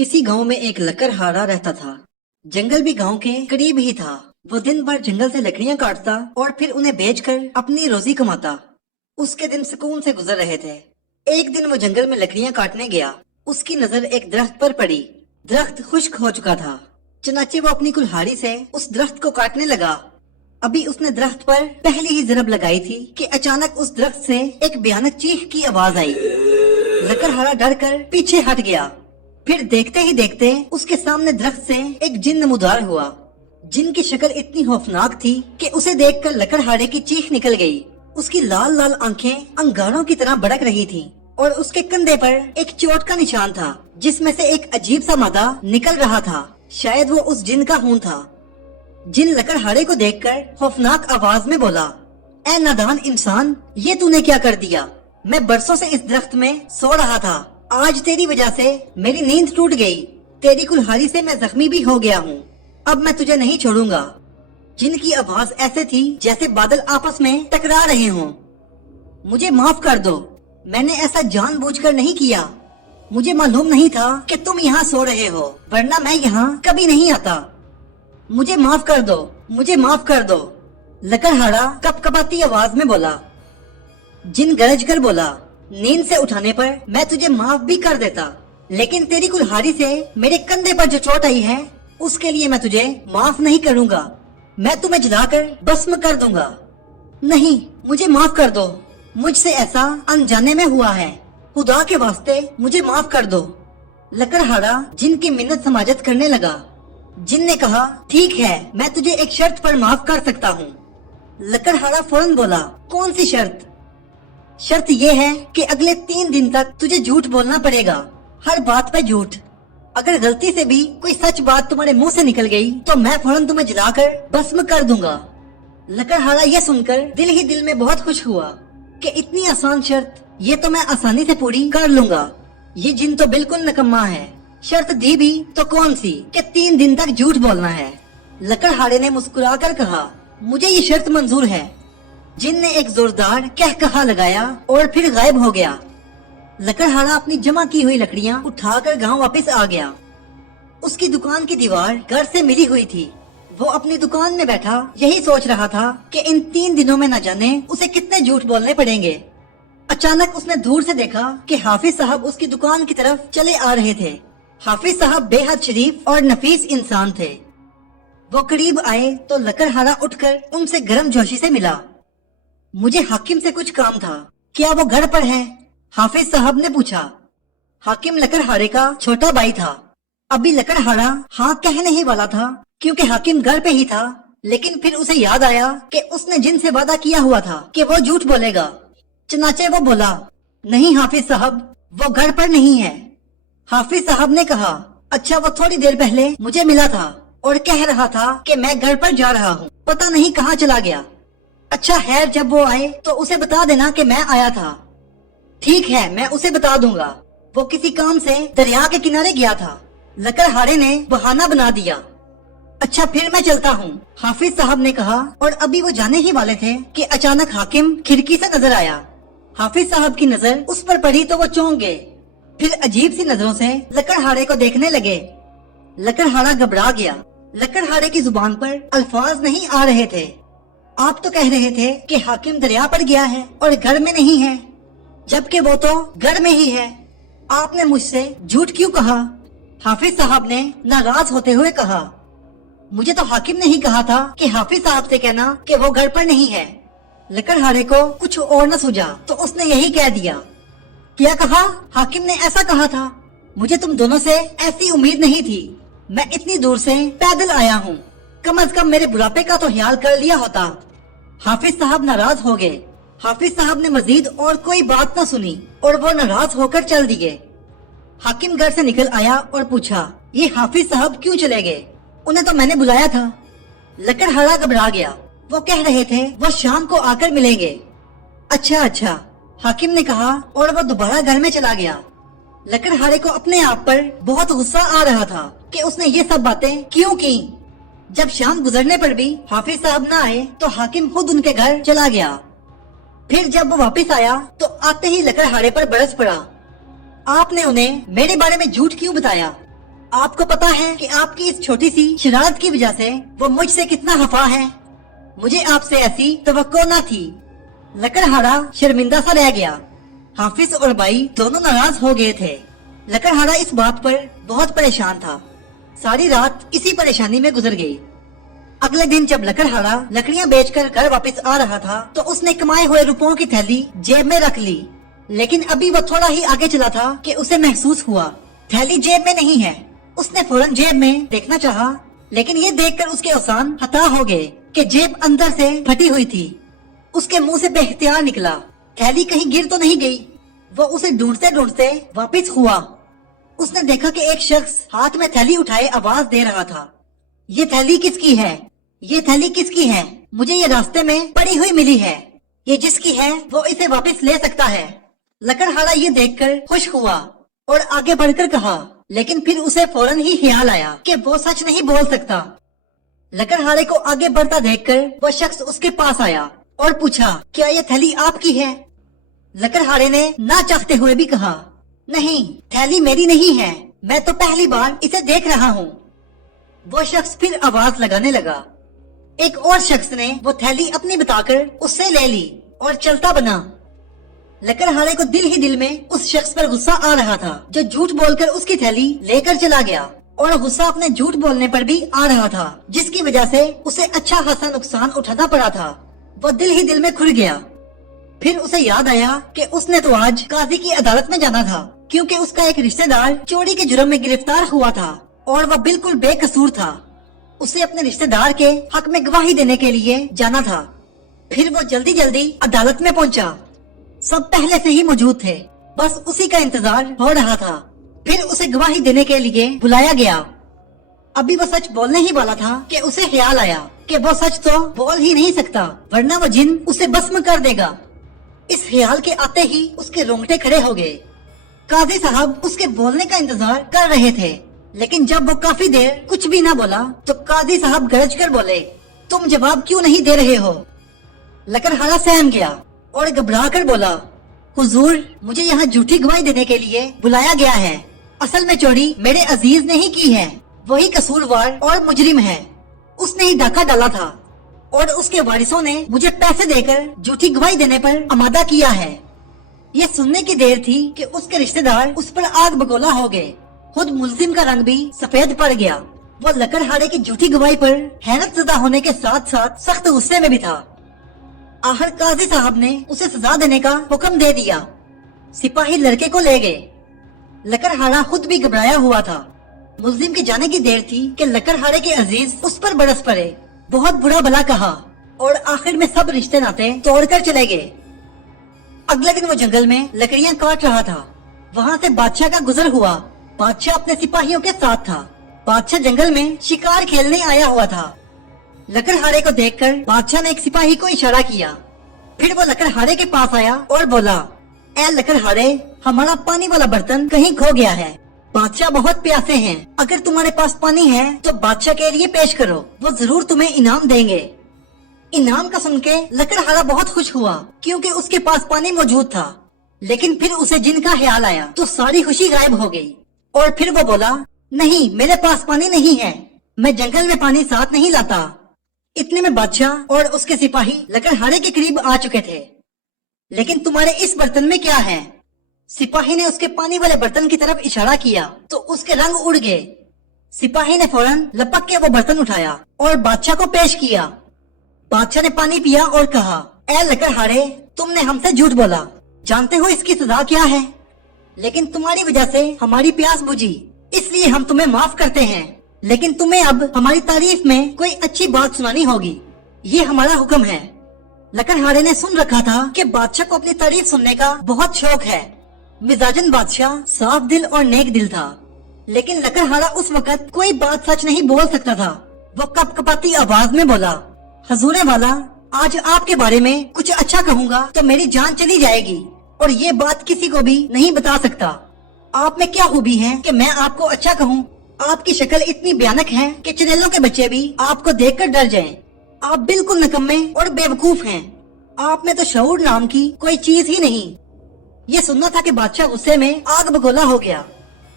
किसी गांव में एक लकड़हारा रहता था। जंगल भी गांव के करीब ही था। वो दिन भर जंगल से लकड़ियां काटता और फिर उन्हें बेचकर अपनी रोजी कमाता। उसके दिन सुकून से गुजर रहे थे। एक दिन वो जंगल में लकड़ियां काटने गया। उसकी नजर एक दरख्त पर पड़ी। दरख्त खुश्क हो चुका था। चनाचे वो अपनी कुल्हाड़ी से उस दरख्त को काटने लगा। अभी उसने दरख्त पर पहली ही जरब लगाई थी कि अचानक उस दरख्त से एक भयानक चीख की आवाज आई। लकड़हारा डर कर पीछे हट गया। फिर देखते ही देखते उसके सामने दरख्त से एक जिन नमूदार हुआ। जिन की शक्ल इतनी खौफनाक थी कि उसे देखकर लकड़हारे की चीख निकल गई। उसकी लाल लाल आंखें अंगारों की तरह भड़क रही थीं और उसके कंधे पर एक चोट का निशान था जिसमें से एक अजीब सा मादा निकल रहा था। शायद वो उस जिन का खून था। जिन लकड़हारे को देखकर खौफनाक आवाज में बोला, ऐ नादान इंसान, ये तूने क्या कर दिया? मैं बरसों से इस दरख्त में सो रहा था। आज तेरी वजह से मेरी नींद टूट गई। तेरी कुल्हाड़ी से मैं जख्मी भी हो गया हूँ। अब मैं तुझे नहीं छोड़ूंगा। जिनकी आवाज ऐसे थी जैसे बादल आपस में टकरा रहे हों। मुझे माफ कर दो, मैंने ऐसा जानबूझकर नहीं किया। मुझे मालूम नहीं था कि तुम यहाँ सो रहे हो, वरना मैं यहाँ कभी नहीं आता। मुझे माफ कर दो, मुझे माफ कर दो। लकड़हारा कपकपाती आवाज में बोला। जिन गरज कर बोला, नींद से उठाने पर मैं तुझे माफ भी कर देता, लेकिन तेरी कुल्हाड़ी से मेरे कंधे पर जो चोट आई है उसके लिए मैं तुझे माफ नहीं करूंगा। मैं तुम्हें जलाकर भस्म कर दूंगा। नहीं, मुझे माफ कर दो। मुझसे ऐसा अनजाने में हुआ है। खुदा के वास्ते मुझे माफ कर दो। लकड़हारा जिन की मिन्नत समाजत करने लगा। जिन ने कहा, ठीक है, मैं तुझे एक शर्त पर माफ कर सकता हूँ। लकड़हारा फौरन बोला, कौन सी शर्त? शर्त ये है कि अगले 3 दिन तक तुझे झूठ बोलना पड़ेगा, हर बात पे झूठ। अगर गलती से भी कोई सच बात तुम्हारे मुंह से निकल गई तो मैं फौरन तुम्हें जलाकर भस्म कर दूंगा। लकड़हारा ये सुनकर दिल ही दिल में बहुत खुश हुआ कि इतनी आसान शर्त, ये तो मैं आसानी से पूरी कर लूंगा। ये जिन तो बिल्कुल निकम्मा है। शर्त दी भी तो कौन सी कि 3 दिन तक झूठ बोलना है। लकड़हारे ने मुस्कुराकर कहा, मुझे ये शर्त मंजूर है। जिन ने एक जोरदार कहकहा लगाया और फिर गायब हो गया। लकड़हारा अपनी जमा की हुई लकड़ियां उठाकर गांव वापस आ गया। उसकी दुकान की दीवार घर से मिली हुई थी। वो अपनी दुकान में बैठा यही सोच रहा था कि इन 3 दिनों में न जाने उसे कितने झूठ बोलने पड़ेंगे। अचानक उसने दूर से देखा कि हाफिज साहब उसकी दुकान की तरफ चले आ रहे थे। हाफिज साहब बेहद शरीफ और नफीस इंसान थे। वो करीब आए तो लकड़हारा उठकर उनसे गर्म जोशी से मिला। मुझे हाकिम से कुछ काम था, क्या वो घर पर है? हाफिज साहब ने पूछा। हाकिम लकड़हारे का छोटा भाई था। अभी लकड़हारा हाँ कहने ही वाला था क्योंकि हाकिम घर पे ही था, लेकिन फिर उसे याद आया कि उसने जिन से वादा किया हुआ था कि वो झूठ बोलेगा। चनाचे वो बोला, नहीं हाफिज साहब, वो घर पर नहीं है। हाफिज साहब ने कहा, अच्छा, वो थोड़ी देर पहले मुझे मिला था और कह रहा था कि मैं घर पर जा रहा हूँ, पता नहीं कहाँ चला गया। अच्छा खैर, जब वो आए तो उसे बता देना कि मैं आया था। ठीक है, मैं उसे बता दूंगा। वो किसी काम से दरिया के किनारे गया था। लकड़हारे ने बहाना बना दिया। अच्छा, फिर मैं चलता हूँ, हाफिज साहब ने कहा। और अभी वो जाने ही वाले थे कि अचानक हाकिम खिड़की से नजर आया। हाफिज साहब की नजर उस पर पड़ी तो वो चौंक गए। फिर अजीब सी नजरों से लकड़हारे को देखने लगे। लकड़हारा घबरा गया। लकड़हारे की जुबान पर अल्फाज नहीं आ रहे थे। आप तो कह रहे थे कि हाकिम दरिया पर गया है और घर में नहीं है, जबकि वो तो घर में ही है। आपने मुझसे झूठ क्यों कहा? हाफिज साहब ने नाराज होते हुए कहा, मुझे तो हाकिम ने ही कहा था कि हाफिज साहब से कहना कि वो घर पर नहीं है। लकड़हारे को कुछ और न सूझा तो उसने यही कह दिया। क्या कहा? हाकिम ने ऐसा कहा था? मुझे तुम दोनों से ऐसी उम्मीद नहीं थी। मैं इतनी दूर से पैदल आया हूँ, कम से कम मेरे बुढ़ापे का तो ख्याल कर लिया होता। हाफिज साहब नाराज हो गए। हाफिज साहब ने मजीद और कोई बात न सुनी और वो नाराज होकर चल दिए। हाकिम घर से निकल आया और पूछा, ये हाफिज साहब क्यों चले गए? उन्हें तो मैंने बुलाया था। लकड़हारा घबरा गया। वो कह रहे थे वो शाम को आकर मिलेंगे। अच्छा अच्छा, हाकिम ने कहा और वो दोबारा घर में चला गया। लकड़हारे को अपने आप पर बहुत गुस्सा आ रहा था कि उसने ये सब बातें क्यों की। जब शाम गुजरने पर भी हाफिज साहब न आए तो हाकिम खुद उनके घर चला गया। फिर जब वो वापस आया तो आते ही लकड़हारे पर बरस पड़ा। आपने उन्हें मेरे बारे में झूठ क्यों बताया? आपको पता है कि आपकी इस छोटी सी शरारत की वजह से वो मुझसे कितना खफा है। मुझे आपसे ऐसी तवक्को न थी। लकड़हारा शर्मिंदा सा रह गया। हाफिज और बाई दोनों नाराज हो गए थे। लकड़हारा इस बात पर बहुत परेशान था। सारी रात इसी परेशानी में गुजर गई। अगले दिन जब लकड़हारा लकड़ियां बेचकर घर वापस आ रहा था तो उसने कमाए हुए रुपयों की थैली जेब में रख ली। लेकिन अभी वो थोड़ा ही आगे चला था कि उसे महसूस हुआ थैली जेब में नहीं है। उसने फौरन जेब में देखना चाहा, लेकिन ये देखकर उसके औसान हता हो गए कि जेब अंदर से फटी हुई थी। उसके मुंह से बेख्तियार निकला, थैली कहीं गिर तो नहीं गई। वो उसे ढूंढते ढूंढते वापस हुआ। उसने देखा कि एक शख्स हाथ में थैली उठाए आवाज दे रहा था, ये थैली किसकी है? ये थैली किसकी है? मुझे ये रास्ते में पड़ी हुई मिली है। ये जिसकी है वो इसे वापस ले सकता है। लकड़हारा ये देखकर खुश हुआ और आगे बढ़कर कहा, लेकिन फिर उसे फौरन ही ख्याल आया कि वो सच नहीं बोल सकता। लकड़हारे को आगे बढ़ता देखकर वो शख्स उसके पास आया और पूछा, क्या ये थैली आपकी है? लकड़हारे ने ना चाहते हुए भी कहा, नहीं, थैली मेरी नहीं है, मैं तो पहली बार इसे देख रहा हूँ। वो शख्स फिर आवाज लगाने लगा। एक और शख्स ने वो थैली अपनी बताकर उससे ले ली और चलता बना। लकड़हारे को दिल ही दिल में उस शख्स पर गुस्सा आ रहा था जो झूठ बोलकर उसकी थैली लेकर चला गया, और गुस्सा अपने झूठ बोलने पर भी आ रहा था, जिसकी वजह से उसे अच्छा खासा नुकसान उठाना पड़ा था। वो दिल ही दिल में खुल गया। फिर उसे याद आया कि उसने तो आज काजी की अदालत में जाना था, क्योंकि उसका एक रिश्तेदार चोरी के जुर्म में गिरफ्तार हुआ था और वह बिल्कुल बेकसूर था। उसे अपने रिश्तेदार के हक में गवाही देने के लिए जाना था। फिर वो जल्दी जल्दी अदालत में पहुंचा। सब पहले से ही मौजूद थे, बस उसी का इंतजार हो रहा था। फिर उसे गवाही देने के लिए बुलाया गया। अभी वो सच बोलने ही वाला था कि उसे ख्याल आया कि वो सच तो बोल ही नहीं सकता, वरना वो जिन उसे भस्म कर देगा। इस ख्याल के आते ही उसके रोंगटे खड़े हो गए। काजी साहब उसके बोलने का इंतजार कर रहे थे, लेकिन जब वो काफी देर कुछ भी ना बोला तो काजी साहब गरज कर बोले, तुम जवाब क्यों नहीं दे रहे हो? लकड़हारा सहम गया और घबरा कर बोला, हुजूर, मुझे यहाँ झूठी गवाही देने के लिए बुलाया गया है। असल में चोरी मेरे अजीज ने ही की है। वही कसूरवार और मुजरिम है। उसने ही डाका डाला था और उसके वारिसों ने मुझे पैसे देकर झूठी गवाही देने पर आमादा किया है। ये सुनने की देर थी कि उसके रिश्तेदार उस पर आग बगोला हो गए। खुद मुल्जिम का रंग भी सफेद पड़ गया। वो लकड़हारे की झूठी गवाही पर हैरत ज़दा होने के साथ साथ सख्त गुस्से में भी था। आखिर काजी साहब ने उसे सजा देने का हुक्म दे दिया। सिपाही लड़के को ले गए। लकड़हारा खुद भी घबराया हुआ था। मुल्जिम के जाने की देर थी कि लकड़हारे के अजीज उस पर बरस पड़े, बहुत बुरा भला कहा और आखिर में सब रिश्ते नाते तोड़कर चले गए। अगले दिन वो जंगल में लकड़ियां काट रहा था। वहाँ से बादशाह का गुजर हुआ। बादशाह अपने सिपाहियों के साथ था। बादशाह जंगल में शिकार खेलने आया हुआ था। लकड़हारे को देखकर बादशाह ने एक सिपाही को इशारा किया। फिर वो लकड़हारे के पास आया और बोला, ए लकड़हारे, हमारा पानी वाला बर्तन कहीं खो गया है। बादशाह बहुत प्यासे हैं। अगर तुम्हारे पास पानी है तो बादशाह के लिए पेश करो, वो जरूर तुम्हें इनाम देंगे। इनाम का सुन के लकड़हारा बहुत खुश हुआ, क्योंकि उसके पास पानी मौजूद था। लेकिन फिर उसे जिन का ख्याल आया तो सारी खुशी गायब हो गई। और फिर वो बोला, नहीं, मेरे पास पानी नहीं है, मैं जंगल में पानी साथ नहीं लाता। इतने में बादशाह और उसके सिपाही लकड़हारे के करीब आ चुके थे। लेकिन तुम्हारे इस बर्तन में क्या है? सिपाही ने उसके पानी वाले बर्तन की तरफ इशारा किया तो उसके रंग उड़ गए। सिपाही ने फौरन लपक के वो बर्तन उठाया और बादशाह को पेश किया। बादशाह ने पानी पिया और कहा, ए लकड़हारे, तुमने हमसे झूठ बोला। जानते हो इसकी सजा क्या है? लेकिन तुम्हारी वजह से हमारी प्यास बुझी, इसलिए हम तुम्हें माफ करते हैं। लेकिन तुम्हें अब हमारी तारीफ में कोई अच्छी बात सुनानी होगी। ये हमारा हुक्म है। लकड़हारे ने सुन रखा था कि बादशाह को अपनी तारीफ सुनने का बहुत शौक है। मिजाजन बादशाह साफ दिल और नेक दिल था। लेकिन लकड़हारा उस वक्त कोई बात सच नहीं बोल सकता था। वो कपकपाती आवाज में बोला, हजूरे वाला, आज आपके बारे में कुछ अच्छा कहूँगा तो मेरी जान चली जाएगी, और ये बात किसी को भी नहीं बता सकता। आप में क्या खूबी है कि मैं आपको अच्छा कहूँ? आपकी शक्ल इतनी भयानक है कि चुड़ैलों के बच्चे भी आपको देखकर डर जाएं। आप बिल्कुल निकम्मे और बेवकूफ हैं। आप में तो शऊर नाम की कोई चीज ही नहीं। ये सुनना था कि बादशाह गुस्से में आग बगोला हो गया।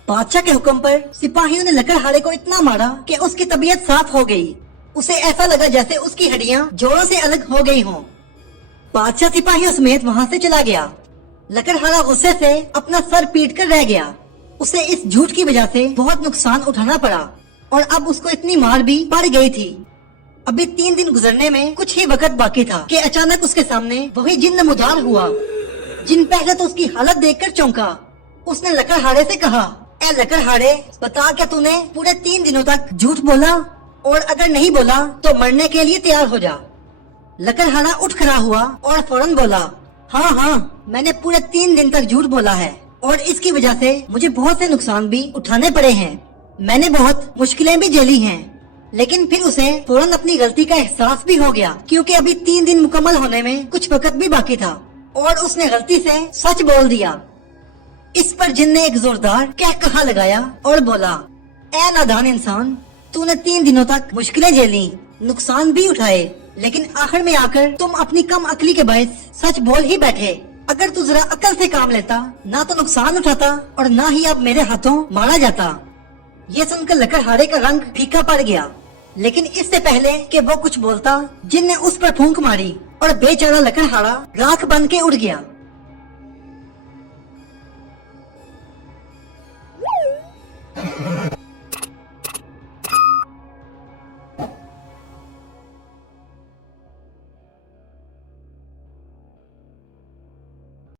बादशाह के हुक्म पर सिपाहियों ने लकड़हारे को इतना मारा कि उसकी तबीयत साफ हो गई। उसे ऐसा लगा जैसे उसकी हड्डियां जोरों से अलग हो गई हों। बादशाह सिपाहियों समेत वहाँ से चला गया। लकड़हारा गुस्से से अपना सर पीट कर रह गया। उसे इस झूठ की वजह से बहुत नुकसान उठाना पड़ा और अब उसको इतनी मार भी पड़ गई थी। अभी 3 दिन गुजरने में कुछ ही वक्त बाकी था कि अचानक उसके सामने वही जिन नमूदार हुआ। जिन पहले तो उसकी हालत देखकर चौंका। उसने लकड़हारे से कहा, ए लकड़हारे, बता क्या तूने पूरे 3 दिनों तक झूठ बोला, और अगर नहीं बोला तो मरने के लिए तैयार हो जा। लकड़हारा उठ खड़ा हुआ और फौरन बोला, हाँ, मैंने पूरे 3 दिन तक झूठ बोला है और इसकी वजह से मुझे बहुत से नुकसान भी उठाने पड़े हैं। मैंने बहुत मुश्किलें भी झेली हैं। लेकिन फिर उसे फौरन अपनी गलती का एहसास भी हो गया, क्योंकि अभी 3 दिन मुकम्मल होने में कुछ वक्त भी बाकी था और उसने गलती से सच बोल दिया। इस पर जिन ने एक जोरदार कहा लगाया और बोला, ए नादान इंसान, तूने 3 दिनों तक मुश्किलें झेली, नुकसान भी उठाए, लेकिन आखिर में आकर तुम अपनी कम अकली के बायस सच बोल ही बैठे। अगर तू जरा अकल से काम लेता, ना तो नुकसान उठाता और ना ही अब मेरे हाथों मारा जाता। ये सुनकर लकड़हारे का रंग फीका पड़ गया, लेकिन इससे पहले कि वो कुछ बोलता, जिन ने उस पर फूंक मारी और बेचारा लकड़हारा राख बन के उड़ गया।